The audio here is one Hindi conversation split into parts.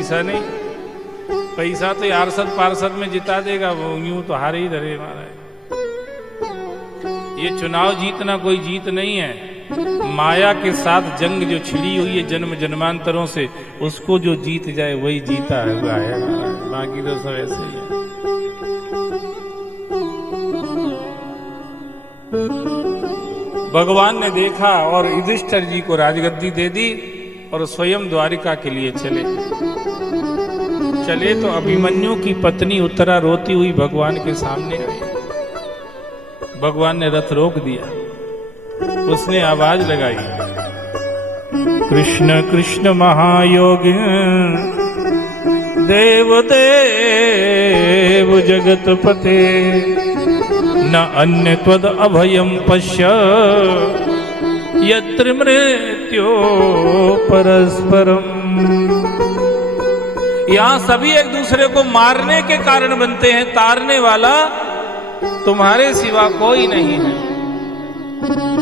पैसा नहीं, पैसा तो आरसद पार्षद में जिता देगा, वो यूं तो हार ही धरे महाराज। ये चुनाव जीतना कोई जीत नहीं है, माया के साथ जंग जो छिड़ी हुई है जन्म जन्मांतरों से, उसको जो जीत जाए वही जीता हुआ है, बाकी तो सब ऐसे ही है। भगवान ने देखा और युधिष्ठिर जी को राजगद्दी दे दी और स्वयं द्वारिका के लिए चले तो अभिमन्यु की पत्नी उत्तरा रोती हुई भगवान के सामने आई। भगवान ने रथ रोक दिया, उसने आवाज लगाई, कृष्ण कृष्ण महायोगी देव देव जगतपते न अन्य त्वद अभयम पश्य यत्र मृत्यो परस्परम। यहां सभी एक दूसरे को मारने के कारण बनते हैं, तारने वाला तुम्हारे सिवा कोई नहीं है।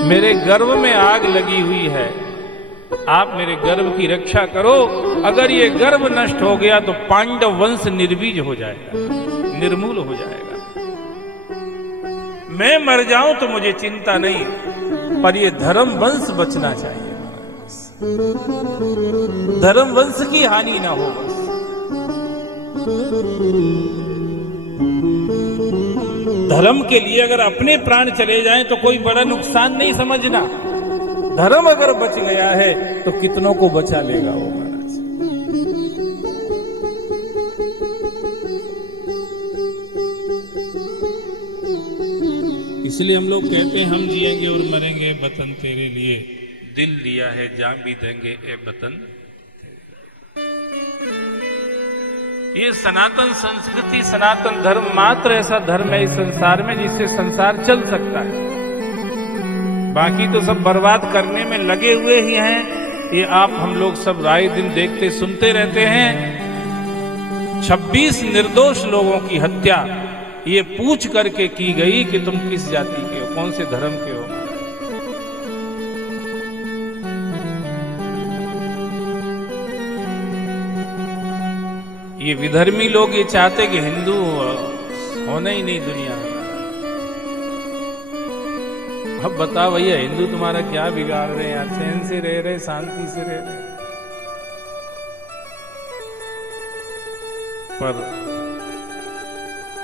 मेरे गर्भ में आग लगी हुई है, आप मेरे गर्भ की रक्षा करो। अगर ये गर्भ नष्ट हो गया तो पांडव वंश निर्बीज हो जाएगा, निर्मूल हो जाएगा। मैं मर जाऊं तो मुझे चिंता नहीं, पर ये धर्म वंश बचना चाहिए महाराज, धर्म वंश की हानि ना हो बस। धर्म के लिए अगर अपने प्राण चले जाएं तो कोई बड़ा नुकसान नहीं समझना, धर्म अगर बच गया है तो कितनों को बचा लेगा वो महाराज। इसलिए हम लोग कहते हैं हम जिएंगे और मरेंगे वतन तेरे लिए, दिल दिया है जान भी देंगे ए वतन। ये सनातन संस्कृति सनातन धर्म मात्र ऐसा धर्म है इस संसार में जिससे संसार चल सकता है, बाकी तो सब बर्बाद करने में लगे हुए ही हैं। ये आप हम लोग सब राय दिन देखते सुनते रहते हैं। 26 निर्दोष लोगों की हत्या ये पूछ करके की गई कि तुम किस जाति के हो, कौन से धर्म के हो। ये विधर्मी लोग ये चाहते कि हिंदू होना ही नहीं दुनिया में। अब बताओ भैया, हिंदू तुम्हारा क्या बिगाड़ रहे हैं यार, चैन से रह रहे, शांति से रह रहे, पर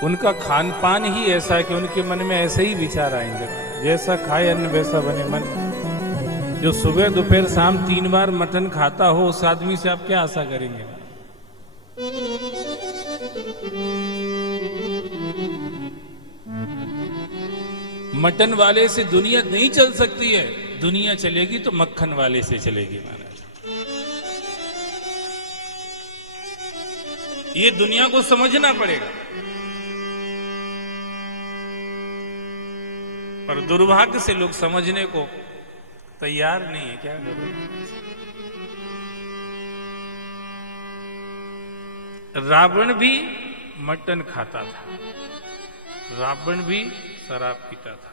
उनका खान पान ही ऐसा है कि उनके मन में ऐसे ही विचार आएंगे, जैसा खाए अन्न वैसा बने मन। जो सुबह दोपहर शाम 3 बार मटन खाता हो उस आदमी से आप क्या आशा करेंगे। मटन वाले से दुनिया नहीं चल सकती है, दुनिया चलेगी तो मक्खन वाले से चलेगी महाराज। ये दुनिया को समझना पड़ेगा, पर दुर्भाग्य से लोग समझने को तैयार नहीं है। क्या करें, रावण भी मटन खाता था, रावण भी शराब पीता था।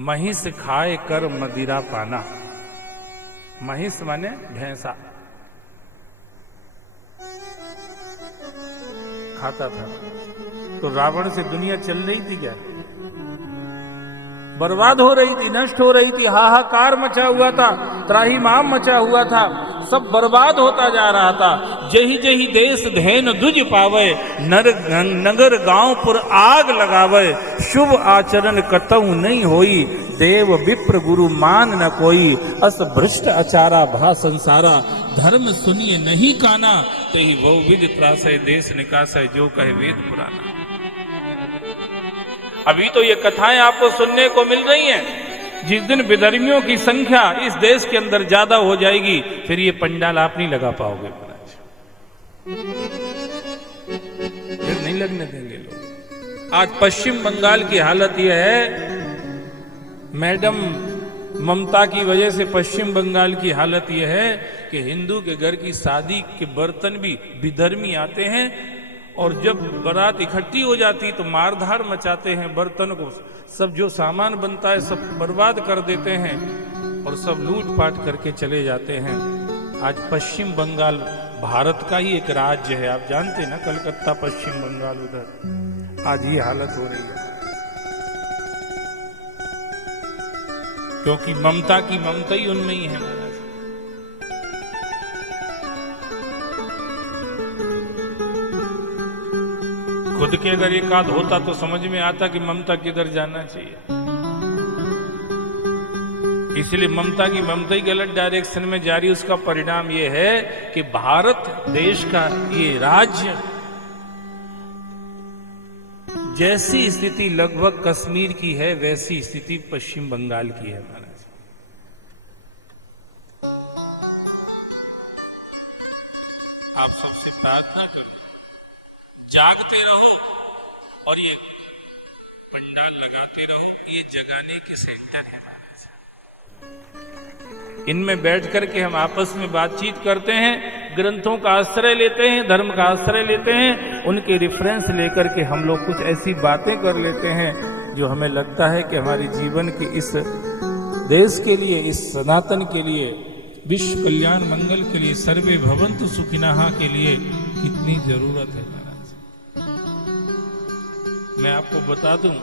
महिष खाए कर मदिरा पाना, महिष माने भैंसा खाता था। तो रावण से दुनिया चल रही थी क्या, बर्बाद हो रही थी, नष्ट हो रही थी, हाहाकार मचा हुआ था, त्राहिमाम मचा हुआ था, सब बर्बाद होता जा रहा था। जही जही देश धैन दुज पावे, नगर गांव पुर आग लगावे, शुभ आचरण कतऊ नहीं होई, देव विप्र गुरु मान न कोई, अस भ्रष्ट अचारा भा संसारा, धर्म सुनिए नहीं काना, तही बहु विध त्रासय देश निकासय, जो कहे वेद पुराना। अभी तो ये कथाएं आपको सुनने को मिल रही हैं। जिस दिन विधर्मियों की संख्या इस देश के अंदर ज्यादा हो जाएगी, फिर ये पंडाल आप नहीं लगा पाओगे महाराज, फिर नहीं लगने देंगे लोग। आज पश्चिम बंगाल की हालत यह है, मैडम ममता की वजह से पश्चिम बंगाल की हालत यह है कि हिंदू के घर की शादी के बर्तन भी विधर्मी आते हैं, और जब बारात इकट्ठी हो जाती तो मारधाड़ मचाते हैं, बर्तन को सब जो सामान बनता है सब बर्बाद कर देते हैं और सब लूट पाट करके चले जाते हैं। आज पश्चिम बंगाल भारत का ही एक राज्य है, आप जानते हैं ना, कलकत्ता पश्चिम बंगाल, उधर आज ये हालत हो रही है, क्योंकि ममता की ममता ही उनमें ही है महाराज। खुद के अगर एक आध होता तो समझ में आता कि ममता किधर जाना चाहिए, इसलिए ममता की ममता ही गलत डायरेक्शन में जा रही। उसका परिणाम यह है कि भारत देश का ये राज्य जैसी स्थिति लगभग कश्मीर की है, वैसी स्थिति पश्चिम बंगाल की है महाराज। आप सबसे प्रार्थना करो, जागते रहो और ये पंडाल लगाते रहो, ये जगाने के सेंटर है महाराज। इनमें बैठ करके हम आपस में बातचीत करते हैं, ग्रंथों का आश्रय लेते हैं, धर्म का आश्रय लेते हैं, उनके रेफरेंस लेकर के हम लोग कुछ ऐसी बातें कर लेते हैं जो हमें लगता है कि हमारे जीवन के इस देश के लिए, इस सनातन के लिए, विश्व कल्याण मंगल के लिए, सर्वे भवन्तु सुखिनः के लिए कितनी जरूरत है महाराज। मैं आपको बता दूं,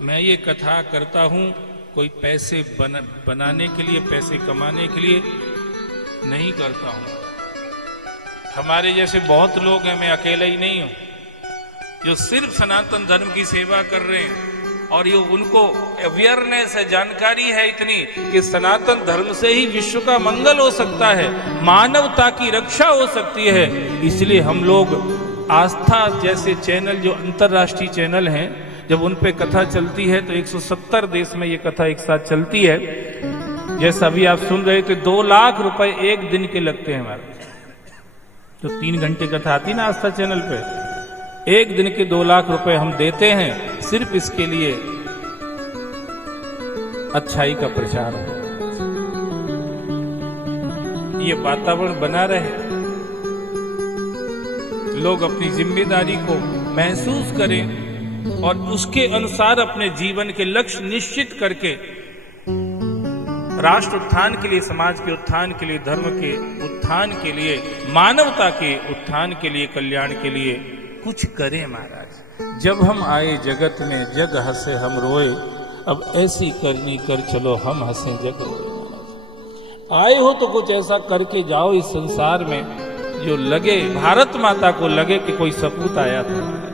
मैं ये कथा करता हूं कोई पैसे बनाने के लिए, पैसे कमाने के लिए नहीं करता हूं। हमारे जैसे बहुत लोग हैं, मैं अकेला ही नहीं हूं, जो सिर्फ सनातन धर्म की सेवा कर रहे हैं, और ये उनको अवेयरनेस है, जानकारी है इतनी कि सनातन धर्म से ही विश्व का मंगल हो सकता है, मानवता की रक्षा हो सकती है। इसलिए हम लोग आस्था जैसे चैनल, जो अंतर्राष्ट्रीय चैनल हैं, जब उन पे कथा चलती है तो 170 देश में ये कथा एक साथ चलती है। जैसा अभी आप सुन रहे थे, 2 लाख रुपए एक दिन के लगते हैं हमारे, जो 3 घंटे कथा आती ना आस्था चैनल पे, एक दिन के 2 लाख रुपए हम देते हैं सिर्फ इसके लिए अच्छाई का प्रचार हो, ये वातावरण बना रहे, लोग अपनी जिम्मेदारी को महसूस करें और उसके अनुसार अपने जीवन के लक्ष्य निश्चित करके राष्ट्र उत्थान के लिए, समाज के उत्थान के लिए, धर्म के उत्थान के लिए, मानवता के उत्थान के लिए, कल्याण के लिए कुछ करें महाराज। जब हम आए जगत में, जग हंसे हम रोए, अब ऐसी करनी कर चलो हम हंसे जग रोए महाराज। आए हो तो कुछ ऐसा करके जाओ इस संसार में जो लगे, भारत माता को लगे कि कोई सपूत आया था महाराज,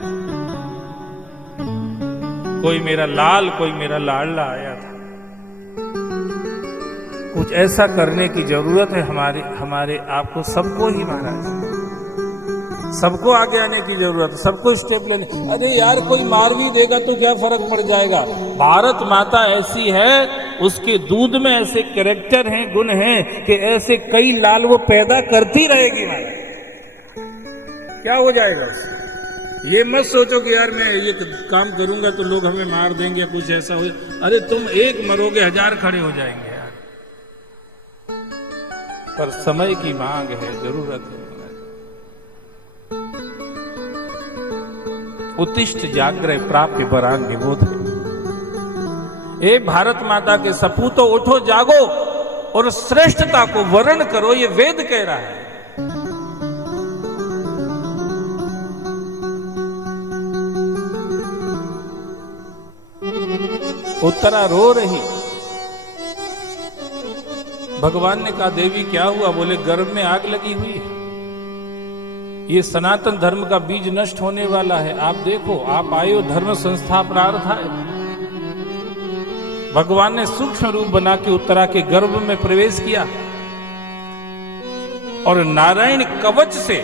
कोई मेरा लाल, कोई मेरा लाडला आया था। कुछ ऐसा करने की जरूरत है हमारे आपको, सबको ही महाराज, सबको आगे आने की जरूरत है, सबको स्टेप लेने। अरे यार, कोई मार भी देगा तो क्या फर्क पड़ जाएगा, भारत माता ऐसी है, उसके दूध में ऐसे कैरेक्टर हैं, गुण हैं कि ऐसे कई लाल वो पैदा करती रहेगी महाराज। क्या हो जाएगा उससे? ये मत सोचो कि यार मैं ये काम करूंगा तो लोग हमें मार देंगे या कुछ ऐसा हो। अरे तुम एक मरोगे, 1000 खड़े हो जाएंगे यार। पर समय की मांग है, जरूरत है। उत्तिष्ठ जाग्रह प्राप्य वरान निबोध है। ए भारत माता के सपूतों, उठो जागो और श्रेष्ठता को वर्ण करो, ये वेद कह रहा है। उत्तरा रो रही, भगवान ने कहा देवी क्या हुआ? बोले गर्भ में आग लगी हुई है, ये सनातन धर्म का बीज नष्ट होने वाला है। आप देखो, आप आए हो धर्म संस्थापनार्थ है। भगवान ने सूक्ष्म रूप बना के उत्तरा के गर्भ में प्रवेश किया और नारायण कवच से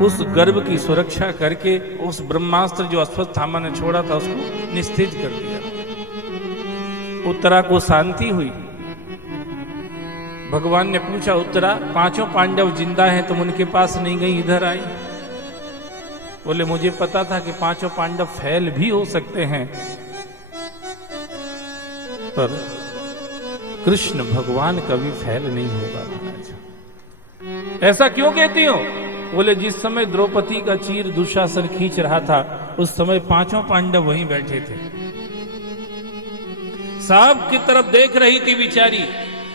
उस गर्भ की सुरक्षा करके उस ब्रह्मास्त्र जो अश्वत्थामा ने छोड़ा था उसको निस्तेज कर दिया। उत्तरा को शांति हुई। भगवान ने पूछा, उत्तरा 5 पांडव जिंदा हैं, तुम उनके पास नहीं गई, इधर आई? बोले मुझे पता था कि 5 पांडव फैल भी हो सकते हैं, पर कृष्ण भगवान कभी फैल नहीं होगा महाराज। ऐसा क्यों कहती हो? बोले जिस समय द्रौपदी का चीर दुशासन खींच रहा था उस समय 5 पांडव वहीं बैठे थे, सांप की तरफ देख रही थी बेचारी,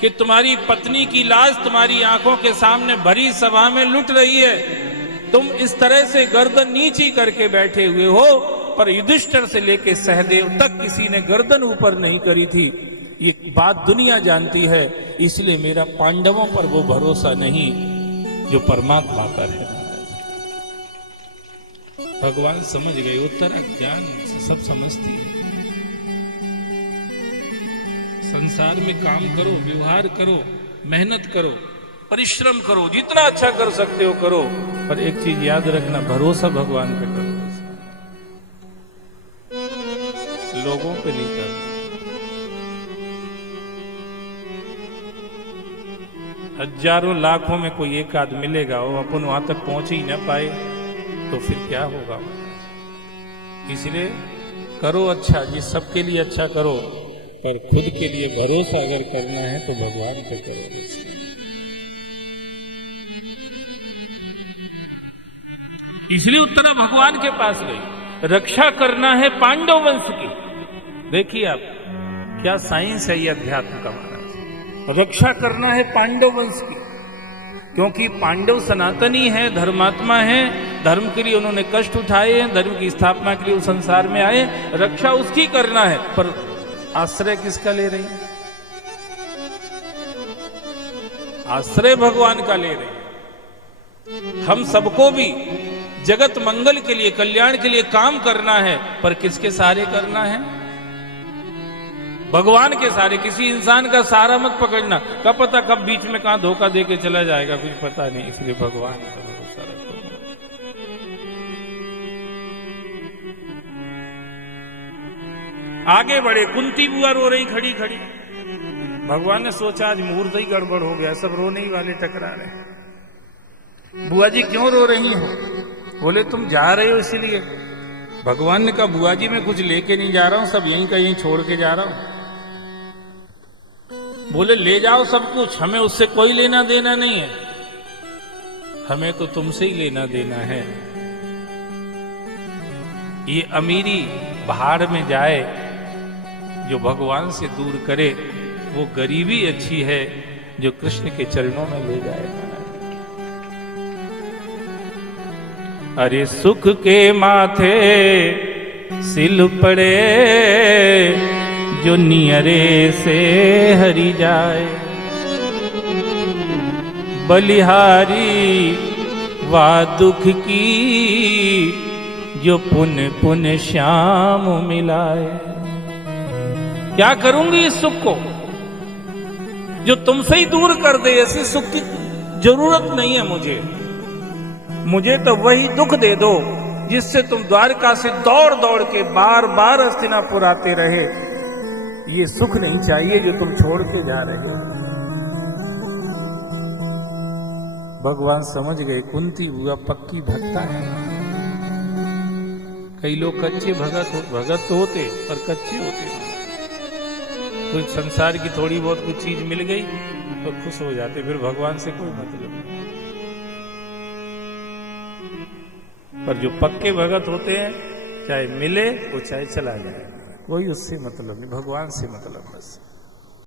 कि तुम्हारी पत्नी की लाश तुम्हारी आंखों के सामने भरी सभा में लुट रही है, तुम इस तरह से गर्दन नीची करके बैठे हुए हो, पर युधिष्ठिर से लेके सहदेव तक किसी ने गर्दन ऊपर नहीं करी थी। ये बात दुनिया जानती है, इसलिए मेरा पांडवों पर वो भरोसा नहीं जो परमात्मा पर है। भगवान समझ गए, उत्तरा ज्ञान से सब समझती है। संसार में काम करो, व्यवहार करो, मेहनत करो, परिश्रम करो, जितना अच्छा कर सकते हो करो, पर एक चीज याद रखना, भरोसा भगवान पे करो, लोगों पे नहीं करना। हजारों लाखों में कोई एक आध मिलेगा, वो अपन वहां तक पहुंच ही ना पाए तो फिर क्या होगा। इसलिए करो अच्छा, जिस सबके लिए अच्छा करो, पर खुद के लिए भरोसा अगर करना है तो भगवान पे करो। इसलिए उत्तरा भगवान के पास गई, रक्षा करना है पांडव वंश की। देखिए आप क्या साइंस है ये अध्यात्म का महाराज, रक्षा करना है पांडव वंश की, क्योंकि पांडव सनातनी है, धर्मात्मा है, धर्म के लिए उन्होंने कष्ट उठाए हैं, धर्म की स्थापना के लिए उस संसार में आए, रक्षा उसकी करना है। पर आश्रय किसका ले रही? आश्रय भगवान का ले रही। हम सबको भी जगत मंगल के लिए, कल्याण के लिए काम करना है, पर किसके सहारे करना है? भगवान के सहारे। किसी इंसान का सहारा मत पकड़ना, क्या पता कब बीच में कहां धोखा देके चला जाएगा, कुछ पता नहीं। इसलिए भगवान का भरोसा रखो। आगे बढ़े, कुंती बुआ रो रही खड़ी खड़ी। भगवान ने सोचा आज मुहूर्त ही गड़बड़ हो गया, सब रोने ही वाले टकरा रहे। बुआ जी क्यों रो रही हो? बोले तुम जा रहे हो इसलिए। भगवान ने कहा बुआ जी मैं कुछ लेके नहीं जा रहा हूं, सब यहीं का यहीं छोड़ के जा रहा हूं। बोले ले जाओ सब कुछ, हमें उससे कोई लेना देना नहीं है, हमें तो तुमसे ही लेना देना है। ये अमीरी भाड़ में जाए, जो भगवान से दूर करे, वो गरीबी अच्छी है जो कृष्ण के चरणों में ले जाएगा। अरे सुख के माथे सिल पड़े, जो नियरे से हरि जाए, बलिहारी वा दुख की, जो पुन पुन श्याम मिलाए। क्या करूंगी इस सुख को जो तुमसे ही दूर कर दे? ऐसे सुख की जरूरत नहीं है मुझे। मुझे तो वही दुख दे दो जिससे तुम द्वारका से दौड़ दौड़ के बार बार हस्तिनापुर आते रहे। ये सुख नहीं चाहिए जो तुम छोड़ के जा रहे हो। भगवान समझ गए कुंती बुआ पक्की भक्ता है। कई लोग कच्चे भगत तो होते पर कच्चे होते। कुछ संसार की थोड़ी बहुत कुछ चीज मिल गई तो खुश हो जाते, फिर भगवान से कोई मतलब नहीं। पर जो पक्के भगत होते हैं, चाहे मिले वो चाहे चला जाए, कोई उससे मतलब नहीं, भगवान से मतलब बस।